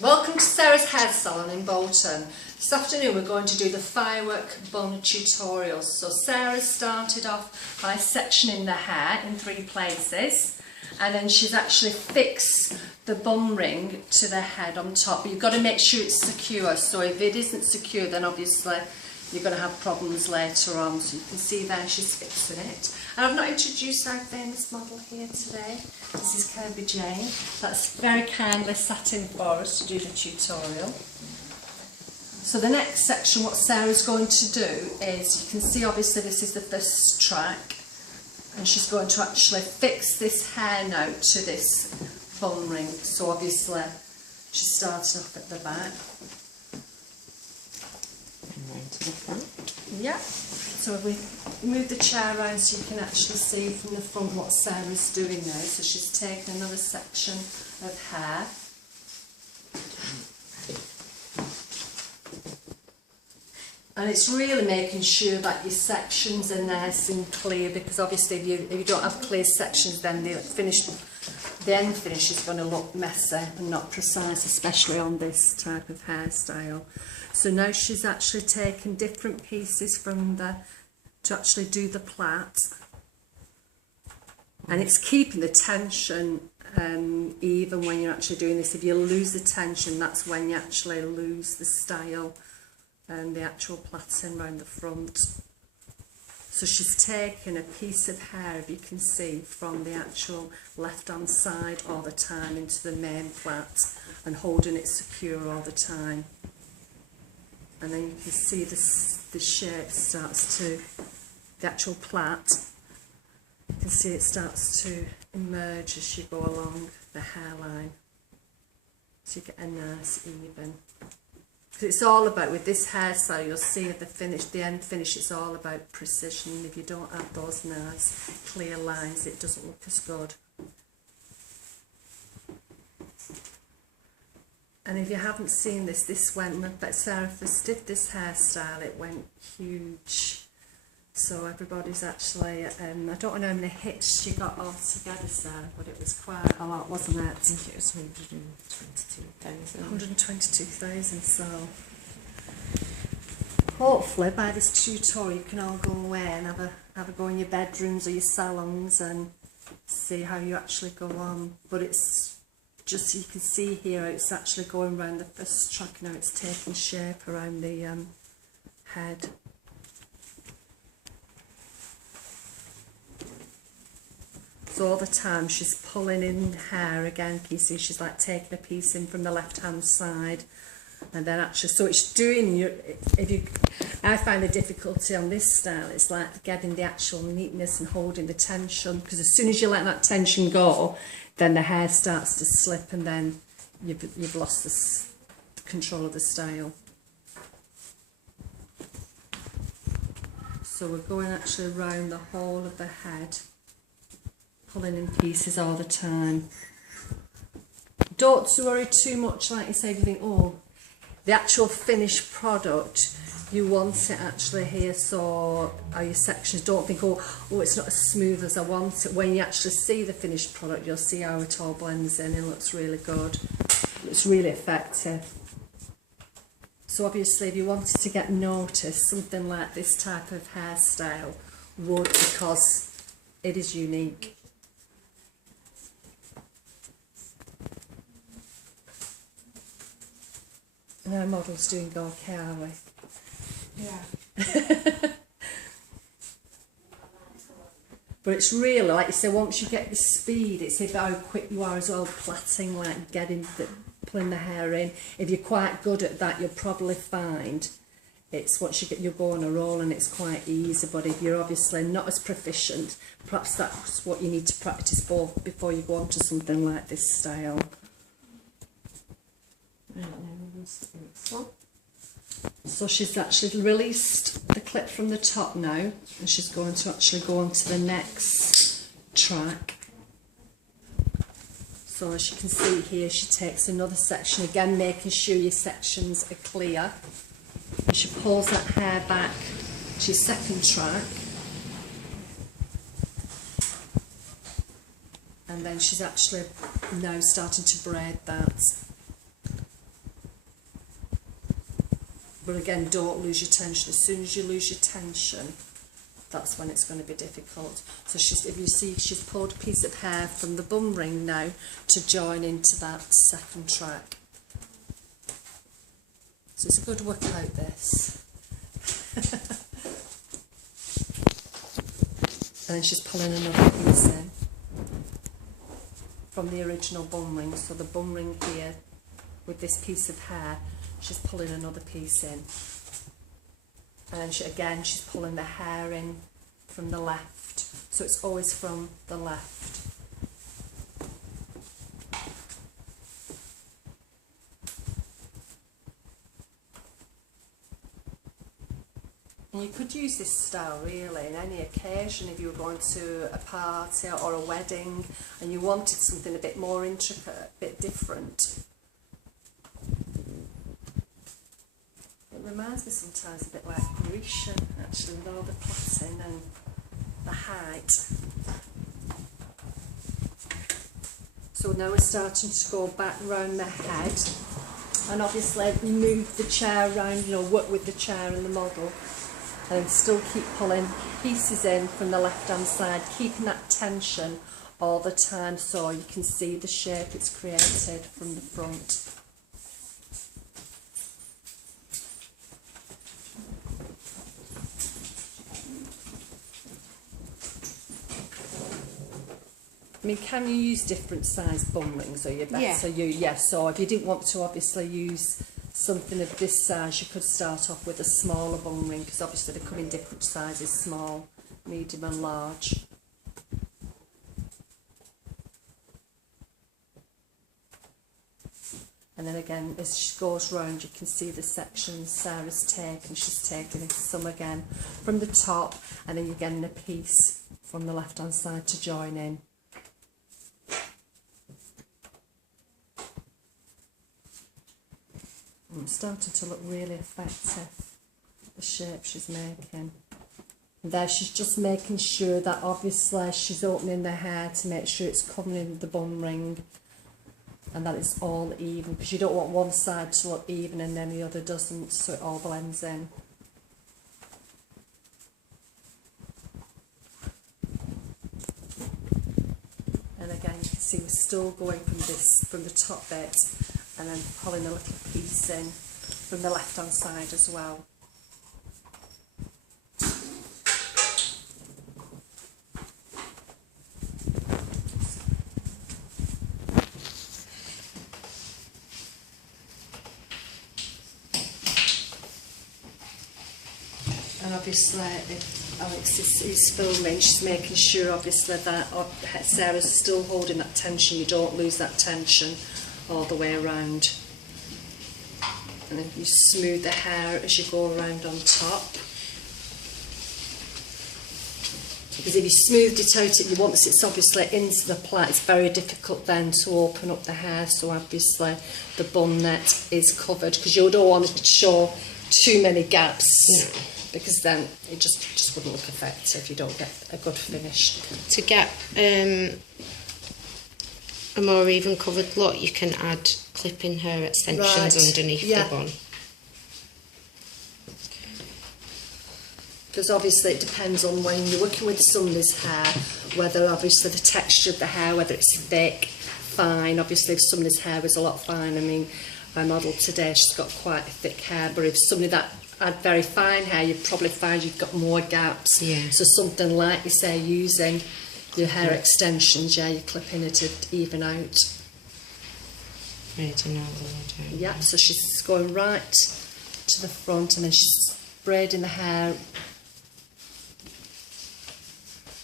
Welcome to Sarah's Hair Salon in Bolton. This afternoon we're going to do the Firework bun tutorials. So Sarah started off by sectioning the hair in 3 places, and then she's actually fixed the bun ring to the head on top. But you've got to make sure it's secure, so if it isn't secure then obviously you're going to have problems later on. So you can see there she's fixing it. And I've not introduced our famous model here today. This is Kirby Jane. That's very kindly sat in for us to do the tutorial. So the next section, what Sarah's going to do is, you can see obviously this is the first track, and she's going to actually fix this hair now to this bun ring. So obviously she's starting off at the back. And then to the front. Yeah. So if we move the chair around so you can actually see from the front what Sarah's doing now. So she's taken another section of hair. And it's really making sure that your sections are nice and clear, because obviously if you don't have clear sections then the end finish is going to look messy and not precise, especially on this type of hairstyle. So now she's actually taken different pieces from to actually do the plait, and it's keeping the tension even when you're actually doing this. If you lose the tension, that's when you actually lose the style and the actual plaiting around the front. So she's taken a piece of hair, if you can see, from the actual left hand side all the time into the main plait and holding it secure all the time. And then you can see the shape starts to, the actual plait, you can see it starts to emerge as you go along the hairline. So you get a nice even. Because it's all about, with this hairstyle, you'll see at the end finish, it's all about precision. If you don't have those nice clear lines, it doesn't look as good. And if you haven't seen this, when Sarah first did this hairstyle, it went huge. So everybody's actually, I don't know how many hits she got all together, Sarah, but it was quite a lot, wasn't it? I think it was 122,000. 122,000, so hopefully by this tutorial you can all go away and have a go in your bedrooms or your salons and see how you actually go on. But it's just, you can see here, it's actually going around the first track now, it's taking shape around the head. So all the time she's pulling in hair again, you see she's like taking a piece in from the left hand side, and then actually, so it's doing, I find the difficulty on this style, it's like getting the actual neatness and holding the tension, because as soon as you let that tension go, then the hair starts to slip and then you've lost the control of the style. So we're going actually around the whole of the head, pulling in pieces all the time. Don't worry too much, like you say, if you think, oh, the actual finished product, you want it actually here, so are your sections, don't think, oh, it's not as smooth as I want it. When you actually see the finished product, you'll see how it all blends in. It looks really good. It's really effective. So obviously if you wanted to get noticed, something like this type of hairstyle would, because it is unique. And our model's doing okay, are we? Yeah. But it's really, like you say, once you get the speed, it's about how quick you are as well, plaiting, like pulling the hair in. If you're quite good at that, you'll probably find it's once you go on a roll and it's quite easy. But if you're obviously not as proficient, perhaps that's what you need to practice before you go on to something like this style. So she's actually released the clip from the top now, and she's going to actually go on to the next track. So as you can see here, she takes another section, again making sure your sections are clear. And she pulls that hair back to your second track. And then she's actually now starting to braid that. But again, don't lose your tension. As soon as you lose your tension, that's when it's going to be difficult. So if you see, she's pulled a piece of hair from the bum ring now to join into that second track. So it's a good workout, this. And then she's pulling another piece in from the original bum ring. So the bum ring here with this piece of hair, she's pulling another piece in. And then she's pulling the hair in from the left. So it's always from the left. And you could use this style really in any occasion if you were going to a party or a wedding and you wanted something a bit more intricate, a bit different. It reminds me sometimes a bit like Grecian, actually, with all the plaiting and the height. So now we're starting to go back round the head, and obviously move the chair around, you know, work with the chair and the model, and still keep pulling pieces in from the left hand side, keeping that tension all the time so you can see the shape it's created from the front. I mean, can you use different size bum rings, or you better so if you didn't want to obviously use something of this size, you could start off with a smaller bum ring, because obviously they come in different sizes, small, medium and large. And then again, as she goes round, you can see the sections Sarah's taken. She's taking some again from the top, and then you're getting a piece from the left hand side to join in. It's starting to look really effective, the shape she's making. And there she's just making sure that obviously she's opening the hair to make sure it's covering the bum ring and that it's all even, because you don't want one side to look even and then the other doesn't, so it all blends in. And again, you can see we're still going from the top bit, and then pulling a little piece in from the left hand side as well. And obviously if Alex is filming, she's making sure obviously that Sarah's still holding that tension, you don't lose that tension all the way around. And then you smooth the hair as you go around on top. Because if you smoothed it out, once it's obviously into the plait, it's very difficult then to open up the hair, so obviously the bun net is covered, because you don't want it to show too many gaps, because then it just wouldn't look effective, you don't get a good finish. To get a more even covered look, you can add clipping hair extensions underneath the bun. Because obviously it depends on when you're working with somebody's hair, whether obviously the texture of the hair, whether it's thick, fine. Obviously if somebody's hair is a lot fine, I mean, my model today, she's got quite thick hair, but if somebody that had very fine hair, you'd probably find you've got more gaps. Yeah. So something like you say, using your hair extensions, you're clipping it to even out. Right, I know what I'm doing. Yeah, so she's going right to the front, and then she's braiding the hair.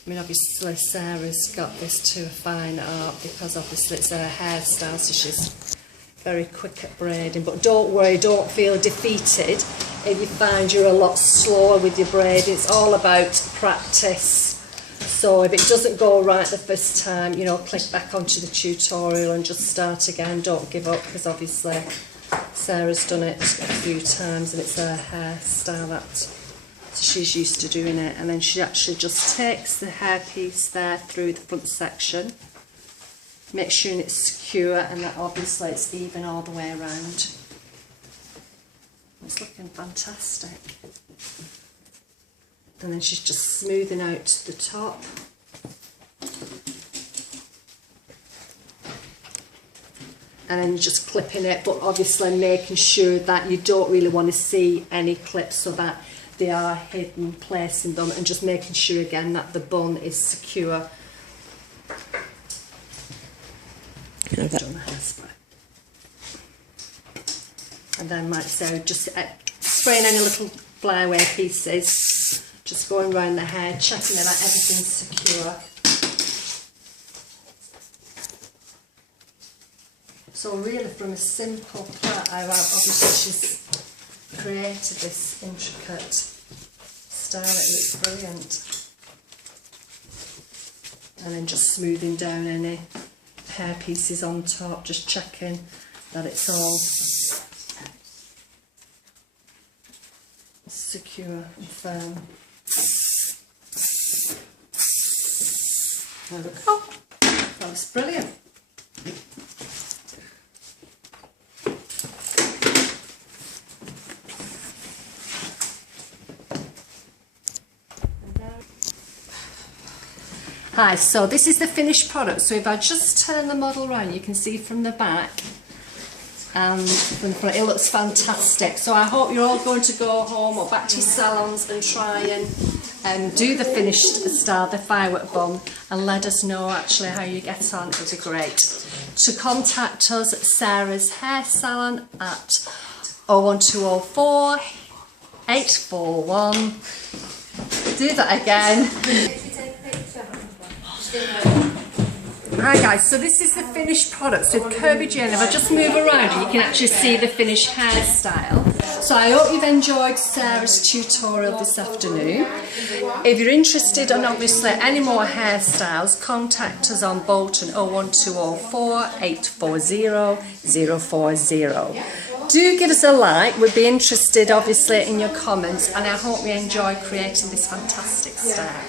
I mean, obviously Sarah's got this to a fine art, because obviously it's her hairstyle, so she's very quick at braiding. But don't worry, don't feel defeated if you find you're a lot slower with your braiding. It's all about practice. So if it doesn't go right the first time, you know, click back onto the tutorial and just start again. Don't give up, because obviously Sarah's done it a few times and it's her hairstyle that she's used to doing it. And then she actually just takes the hair piece there through the front section, make sure it's secure and that obviously it's even all the way around. It's looking fantastic. And then she's just smoothing out the top. And then you're just clipping it, but obviously making sure that you don't really want to see any clips so that they are hidden, placing them, and just making sure again that the bun is secure. And then, like so, just spraying any little flyaway pieces, just going around the hair, checking that everything's secure. So really, from a simple plait, obviously she's created this intricate style. It looks brilliant. And then just smoothing down any hair pieces on top, just checking that it's all secure and firm. There we go. That was brilliant. Hi, so this is the finished product. So if I just turn the model around, you can see from the back and from the front, it looks fantastic. So I hope you're all going to go home or back to your salons and try and do the finished style, the firework bun, and let us know actually how you get on. It would be great. To contact us at Sarah's Hair Salon at 01204 841. Do that again. Hi guys, so this is the finished product. So with Kirby Jane, if I just move around, you can actually see the finished hairstyle. So I hope you've enjoyed Sarah's tutorial this afternoon. If you're interested in obviously any more hairstyles, contact us on Bolton 01204 840 040. Do give us a like, we'd be interested obviously in your comments, and I hope you enjoy creating this fantastic style.